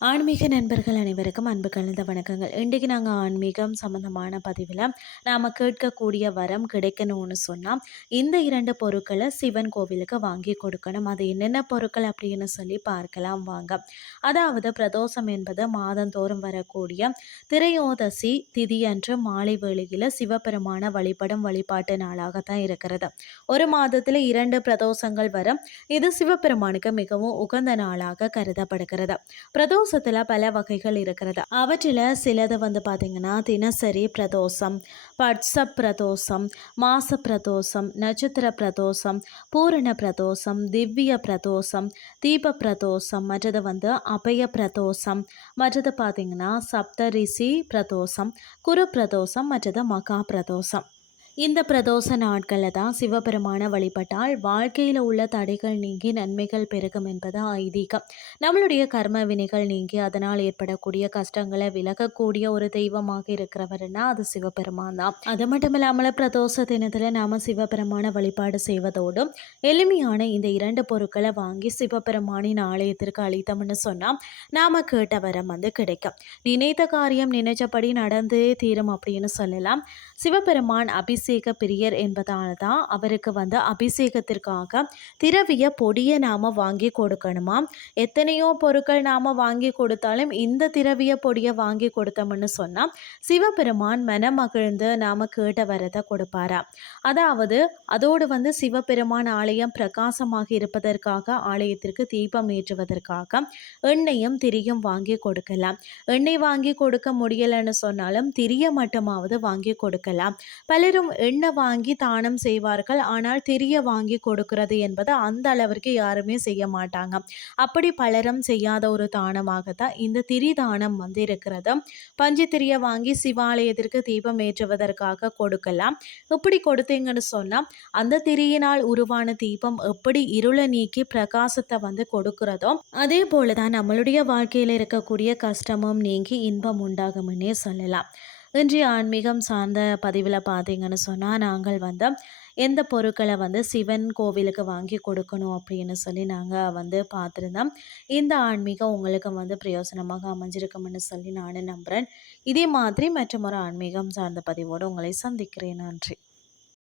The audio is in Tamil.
ஆன்மீக நண்பர்கள் அனைவருக்கும் அன்பு கலந்த வணக்கங்கள். இன்றைக்கு நாங்கள் ஆன்மீகம் சம்மந்தமான பதிவில் நாம் கேட்கக்கூடிய வரம் கிடைக்கணும்னு சொன்னால் இந்த இரண்டு பொருட்களை சிவன் கோவிலுக்கு வாங்கி கொடுக்கணும். அது என்னென்ன பொருட்கள் அப்படின்னு சொல்லி பார்க்கலாம் வாங்க. அதாவது பிரதோஷம் என்பது மாதந்தோறும் வரக்கூடிய திரையோதசி திதி அன்று மாலை வேளையில் சிவபெருமான வழிபடும் வழிபாட்டு நாளாக தான் இருக்கிறது. ஒரு மாதத்தில் இரண்டு பிரதோஷங்கள் வரும். இது சிவபெருமானுக்கு மிகவும் உகந்த நாளாக கருதப்படுகிறது. பிரதோஷ பிரதோஷத்தில் பல வகைகள் இருக்கிறது. அவற்றில் சிலது வந்து பார்த்திங்கன்னா தினசரி பிரதோஷம் பட்ச பிரதோஷம் மாச பிரதோஷம் நட்சத்திர பிரதோஷம் பூரண பிரதோஷம் திவ்ய பிரதோஷம் தீப பிரதோஷம் மற்றது வந்து அபய பிரதோஷம் மற்றது பார்த்திங்கன்னா சப்தரிசி பிரதோஷம் குரு பிரதோஷம் மற்றது மகா பிரதோஷம். இந்த பிரதோஷ நாட்களில் தான் சிவபெருமான வழிபட்டால் வாழ்க்கையில் உள்ள தடைகள் நீங்கி நன்மைகள் பெருகும் என்பது ஐதீகம். நம்மளுடைய கர்ம வினைகள் நீங்கி அதனால் ஏற்படக்கூடிய கஷ்டங்களை விலகக்கூடிய ஒரு தெய்வமாக இருக்கிறவர்னா அது சிவபெருமான் தான். அது மட்டும் இல்லாமல் பிரதோஷ தினத்தில் நாம் சிவபெருமான வழிபாடு செய்வதோடு எளிமையான இந்த இரண்டு பொருட்களை வாங்கி சிவபெருமானின் ஆலயத்திற்கு அளித்தோம்னு சொன்னால் நாம் கேட்ட வரம் வந்து கிடைக்கும். நினைத்த காரியம் நினைச்சபடி நடந்தே தீரும் அப்படின்னு சொல்லலாம். சிவபெருமான் அபிஷேக அபிஷேக பிரியர் என்பதால் தான் அவருக்கு வந்து அபிஷேகத்திற்காக திரவிய பொடியை நாம் வாங்கி கொடுக்கணுமா? எத்தனையோ பொருட்கள் நாம் வாங்கி கொடுத்தாலும் இந்த திரவிய பொடியை வாங்கி கொடுத்தோம்னு சொன்னால் சிவபெருமான் மனமகிழ்ந்து நாம் கேட்ட வரதை கொடுப்பாரா? அதாவது அதோடு வந்து சிவபெருமான் ஆலயம் பிரகாசமாக இருப்பதற்காக ஆலயத்திற்கு தீபம் ஏற்றுவதற்காக எண்ணெயும் திரியும் வாங்கி கொடுக்கலாம். எண்ணெய் வாங்கி கொடுக்க முடியலைன்னு சொன்னாலும் திரிய மட்டுமாவது வாங்கி கொடுக்கலாம். பலரும் எண்ணெய் வாங்கி தானம் செய்வார்கள். ஆனால் தெரிய வாங்கி கொடுக்கிறது என்பது அந்த அளவிற்கு யாருமே செய்ய மாட்டாங்க. அப்படி பலரும் செய்யாத ஒரு தானமாகத்தான் இந்த திரி தானம் வந்து இருக்கிறது. பஞ்சு திரிய வாங்கி சிவாலயத்திற்கு தீபம் ஏற்றுவதற்காக கொடுக்கலாம். இப்படி கொடுத்தீங்கன்னு சொன்னால் அந்த திரியினால் உருவான தீபம் எப்படி இருளை நீக்கி பிரகாசத்தை வந்து கொடுக்கிறதோ அதே போல தான் நம்மளுடைய வாழ்க்கையில் இருக்கக்கூடிய கஷ்டமும் நீங்கி இன்பம் உண்டாகும்னே சொல்லலாம். இன்றைய ஆன்மீகம் சார்ந்த பதிவில் பார்த்தீங்கன்னு சொன்னால் நாங்கள் வந்து எந்த பொருட்களை வந்து சிவன் கோவிலுக்கு வாங்கி கொடுக்கணும் அப்படின்னு சொல்லி நாங்கள் வந்து பார்த்துருந்தோம் இந்த ஆன்மீகம் உங்களுக்கு வந்து பிரயோசனமாக அமைஞ்சிருக்கும்னு சொல்லி நான் நம்புகிறேன் இதே மாதிரி மற்றும் ஒரு ஆன்மீகம் சார்ந்த பதிவோடு உங்களை சந்திக்கிறேன். நன்றி.